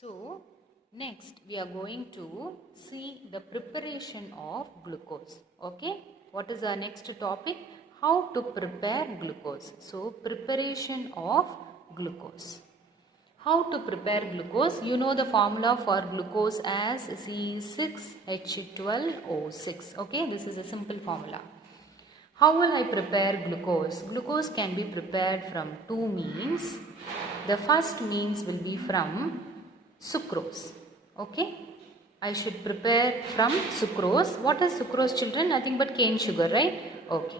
So, next we are going to see the preparation of glucose. Okay, what is our next topic? How to prepare glucose. So, preparation of glucose. How to prepare glucose? You know the formula for glucose as C6H12O6. Okay, this is a simple formula. How will I prepare glucose? Glucose can be prepared from two means. The first means will be from sucrose. Okay, I should prepare from sucrose. What is sucrose, children? Nothing but cane sugar, right? Okay.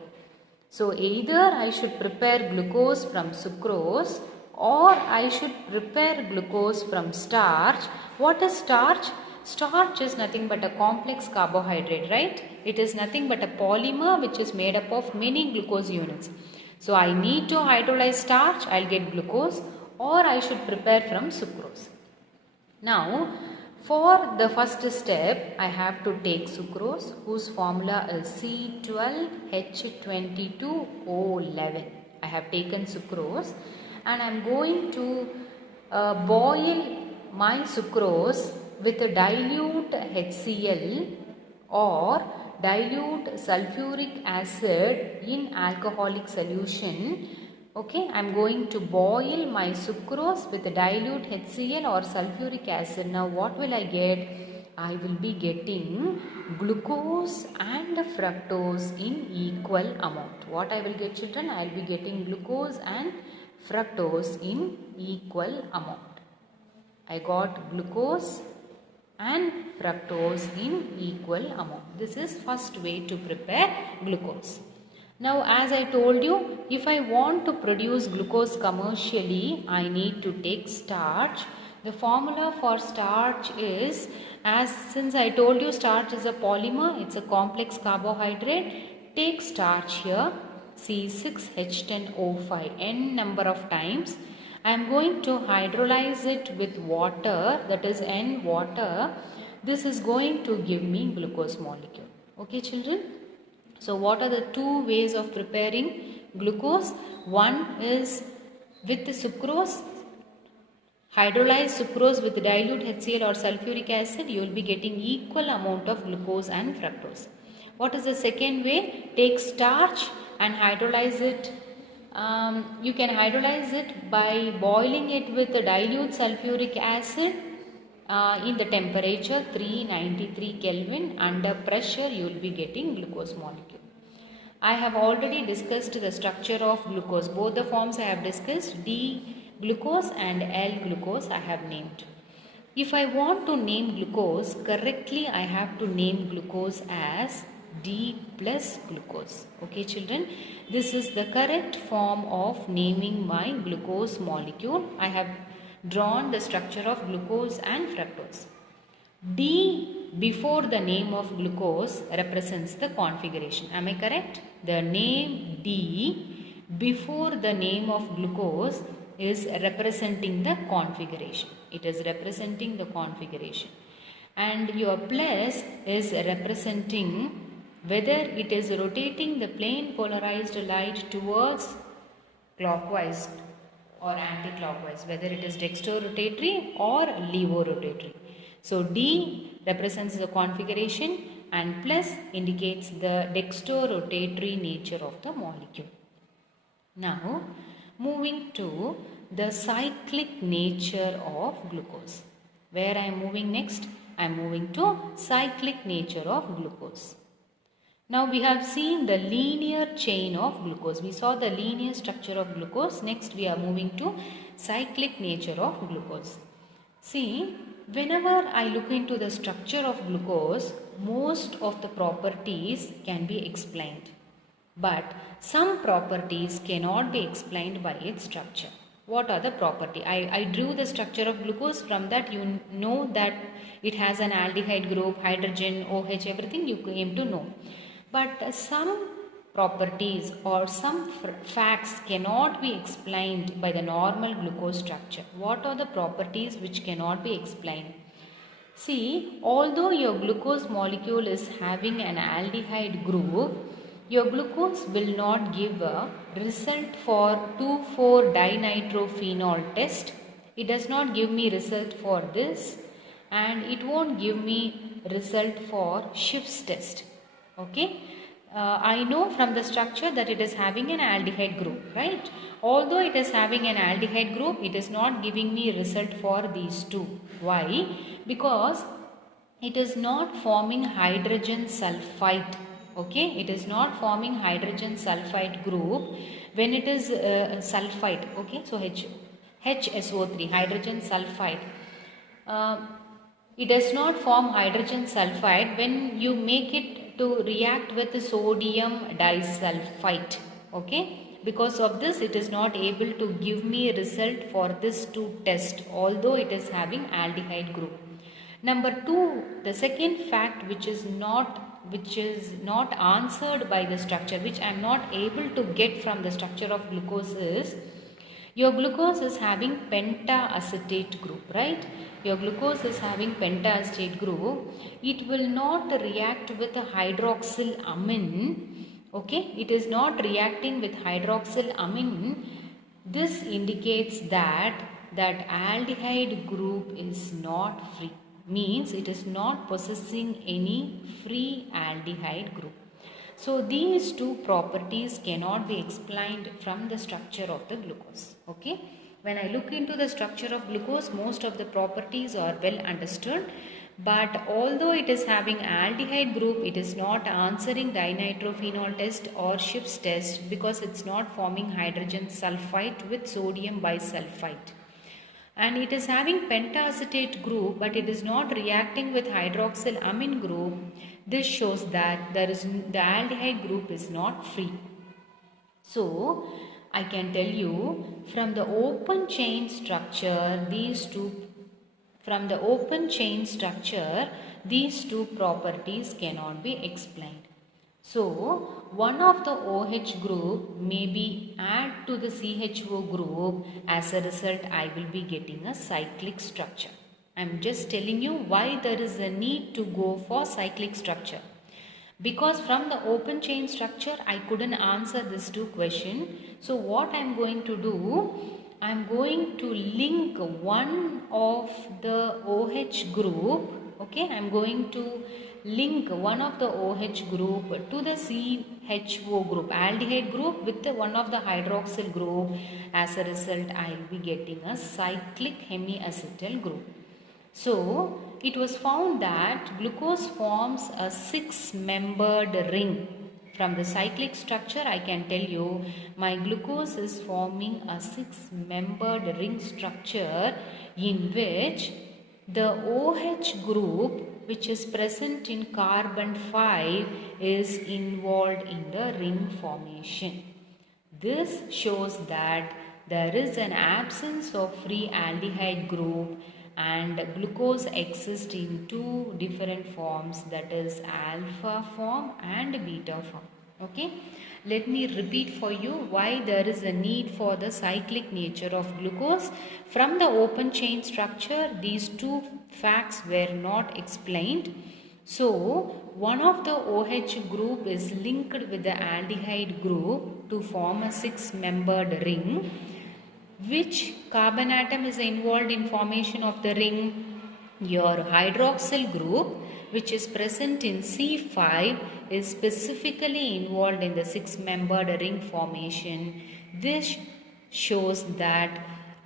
So either I should prepare glucose from sucrose or I should prepare glucose from starch. What is starch? Starch is nothing but a complex carbohydrate, right? It is nothing but a polymer which is made up of many glucose units. So I need to hydrolyze starch, I'll get glucose, or I should prepare from sucrose. Now, for the first step, I have to take sucrose whose formula is C12H22O11. I have taken sucrose and I am going to boil my sucrose with a dilute HCl or dilute sulfuric acid in alcoholic solution. Okay, I am going to boil my sucrose with a dilute HCl or sulfuric acid. Now what will I get? I will be getting glucose and fructose in equal amount. What I will get, children? I will be getting glucose and fructose in equal amount. I got glucose and fructose in equal amount. This is first way to prepare glucose. Now as I told you, if I want to produce glucose commercially, I need to take starch. The formula for starch is, since I told you starch is a polymer, it's a complex carbohydrate, take starch here, C6H10O5, n number of times. I am going to hydrolyze it with water, that is N water. This is going to give me glucose molecule. Okay, children? So what are the two ways of preparing glucose? One is with the sucrose. Hydrolyze sucrose with dilute HCl or sulfuric acid. You will be getting equal amount of glucose and fructose. What is the second way? Take starch and hydrolyze it. You can hydrolyze it by boiling it with a dilute sulfuric acid in the temperature 393 Kelvin. Under pressure you will be getting glucose molecule. I have already discussed the structure of glucose. Both the forms I have discussed, D glucose and L glucose I have named. If I want to name glucose correctly, I have to name glucose as D plus glucose. Okay, children, this is the correct form of naming my glucose molecule. I have drawn the structure of glucose and fructose. D before the name of glucose represents the configuration. Am I correct? The name D before the name of glucose is representing the configuration. It is representing the configuration. And your plus is representing whether it is rotating the plane polarized light towards clockwise or anti-clockwise, whether it is dextrorotatory or levorotatory. So D represents the configuration and plus indicates the dextrorotatory nature of the molecule. Now moving to the cyclic nature of glucose. Where I am moving next? I am moving to cyclic nature of glucose. Now we have seen the linear chain of glucose. We saw the linear structure of glucose. Next we are moving to cyclic nature of glucose. See, whenever I look into the structure of glucose, most of the properties can be explained. But some properties cannot be explained by its structure. What are the properties? I drew the structure of glucose. From that you know that it has an aldehyde group, hydrogen, OH, everything you came to know. But some properties or some facts cannot be explained by the normal glucose structure. What are the properties which cannot be explained? See, although your glucose molecule is having an aldehyde group, your glucose will not give a result for 2,4-dinitrophenol test It does not give me result for this, and it won't give me result for Schiff's test. Okay. I know from the structure that it is having an aldehyde group, right? Although it is having an aldehyde group, it is not giving me result for these two. Why? Because it is not forming hydrogen sulfide. Okay, it is not forming hydrogen sulfide group when it is sulfide. Okay, so HSO3, hydrogen sulfide. Uh, it does not form hydrogen sulfide when you make it to react with sodium disulfide. Okay, because of this it is not able to give me a result for this two test, although it is having aldehyde group. Number 2, the second fact which is not answered by the structure, which I am not able to get from the structure of glucose is, your glucose is having pentaacetate group, right? Your glucose is having pentaacetate group. It will not react with a hydroxylamine. Okay, it is not reacting with hydroxylamine. This indicates that aldehyde group is not free, means it is not possessing any free aldehyde group. So these two properties cannot be explained from the structure of the glucose. Okay, when I look into the structure of glucose, most of the properties are well understood, but although it is having aldehyde group, it is not answering dinitrophenol test or Schiff's test because it's not forming hydrogen sulfide with sodium bisulfite. And it is having pentaacetate group, but it is not reacting with hydroxylamine group. This shows that the aldehyde group is not free. So I can tell you from the open chain structure, these two properties cannot be explained. So one of the OH group may be add to the CHO group. As a result, I will be getting a cyclic structure. I am just telling you why there is a need to go for cyclic structure. Because from the open chain structure, I couldn't answer this two question. So what I am going to do, I am going to link one of the OH group. Okay, I am going to link one of the OH group to the CHO group, aldehyde group, with one of the hydroxyl group. As a result, I will be getting a cyclic hemiacetal group. So it was found that glucose forms a 6-membered ring. From the cyclic structure, I can tell you my glucose is forming a 6-membered ring structure in which the OH group, which is present in carbon 5, is involved in the ring formation. This shows that there is an absence of free aldehyde group and glucose exists in two different forms, that is alpha form and beta form. Okay, let me repeat for you why there is a need for the cyclic nature of glucose. From the open chain structure, these two facts were not explained. So one of the OH group is linked with the aldehyde group to form a 6-membered ring. Which carbon atom is involved in formation of the ring? Your hydroxyl group, which is present in C5, is specifically involved in the 6-membered ring formation. This shows that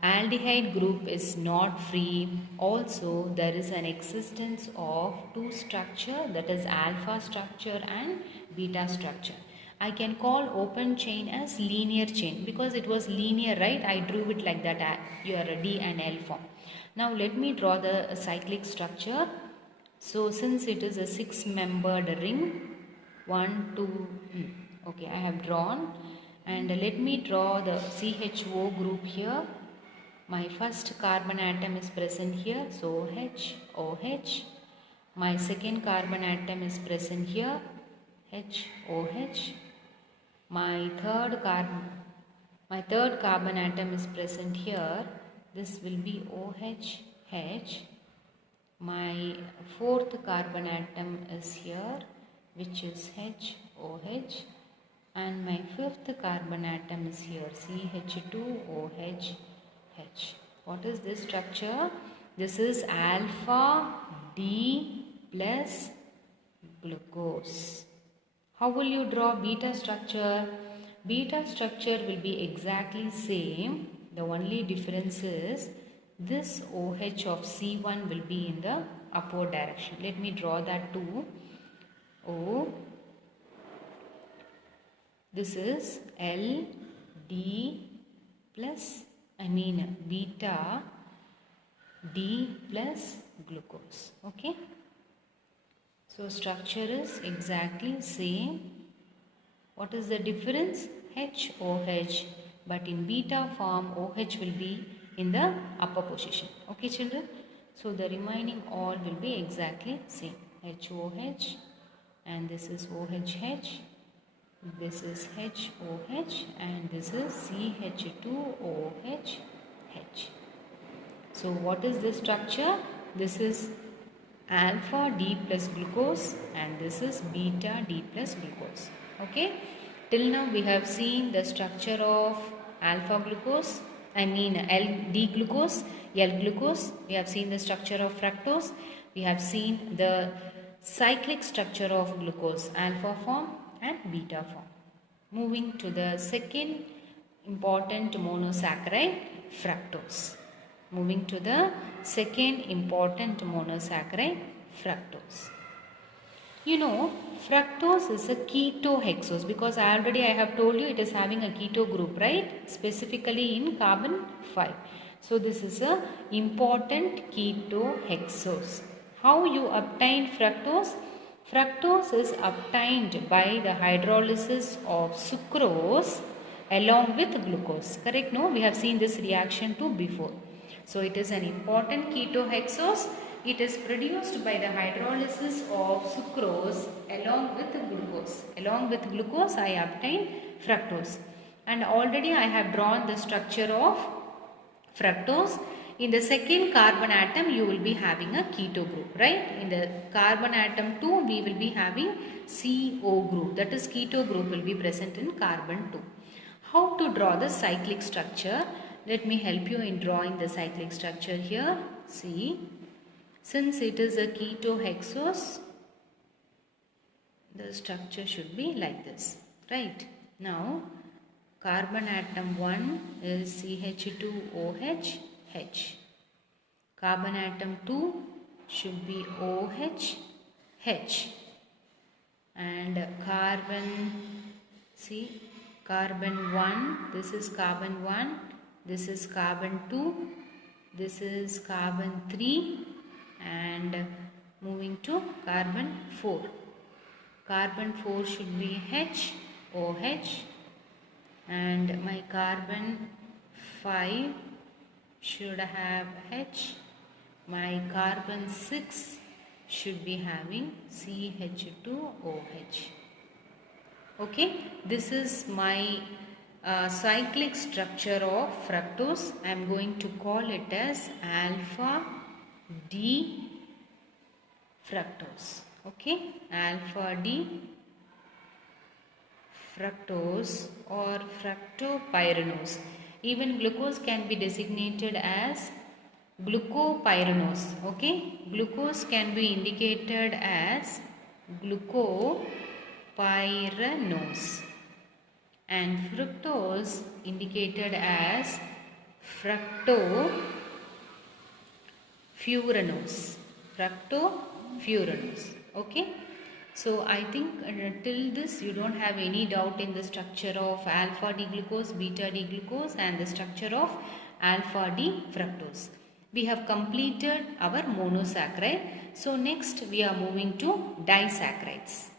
aldehyde group is not free. Also, there is an existence of two structure, that is alpha structure and beta structure. I can call open chain as linear chain because it was linear, right? I drew it like that, your D and L form. Now let me draw the cyclic structure. So since it is a 6-membered ring, 1, 2, okay, I have drawn, and let me draw the CHO group here. My first carbon atom is present here, so OH. My second carbon atom is present here, HOH. My third carbon atom is present here. This will be OH. My fourth carbon atom is here, which is HOH, and my fifth carbon atom is here, CH2OH. What is this structure? This is alpha D plus glucose. How will you draw beta structure? Beta structure will be exactly same. The only difference is this OH of C1 will be in the upward direction. Let me draw that too. O. This is L D plus beta D plus glucose. Okay. So structure is exactly same. What is the difference? HOH, but in beta form OH will be in the upper position. Okay children. So the remaining all will be exactly same. HOH and this is OHH. This is HOH and this is CH2OH. So what is this structure? This is alpha D plus glucose and this is beta D plus glucose. Okay. Till now we have seen the structure of alpha glucose, LD glucose, L glucose. We have seen the structure of fructose. We have seen the cyclic structure of glucose, alpha form and beta form. Moving to the second important monosaccharide, fructose. Moving to the second important monosaccharide, fructose. You know, fructose is a ketohexose because I have told you it is having a keto group, right? Specifically in carbon 5. So this is a important ketohexose. How you obtain fructose? Fructose is obtained by the hydrolysis of sucrose along with glucose. Correct? No? We have seen this reaction too before. So it is an important ketohexose. It is produced by the hydrolysis of sucrose along with glucose. Along with glucose I obtain fructose. And already I have drawn the structure of fructose. In the second carbon atom you will be having a keto group, right? In the carbon atom 2 we will be having CO group. That is keto group will be present in carbon 2. How to draw the cyclic structure? Let me help you in drawing the cyclic structure here. See. Since it is a ketohexose, the structure should be like this, right? Now, carbon atom 1 is CH2OH, H. Carbon atom 2 should be OH, H. And carbon 1, this is carbon 1, this is carbon 2, this is carbon 3. And moving to carbon 4. Carbon 4 should be H, OH, and my carbon 5 should have H. My carbon 6 should be having CH2OH. Okay, this is my cyclic structure of fructose. I am going to call it as alpha D fructose. Okay, alpha D fructose or fructopyranose. Even glucose can be designated as glucopyranose. Okay, glucose can be indicated as glucopyranose and fructose indicated as fructofuranose. Okay. So I think till this you don't have any doubt in the structure of alpha D glucose, beta D glucose and the structure of alpha D fructose. We have completed our monosaccharide. So next we are moving to disaccharides.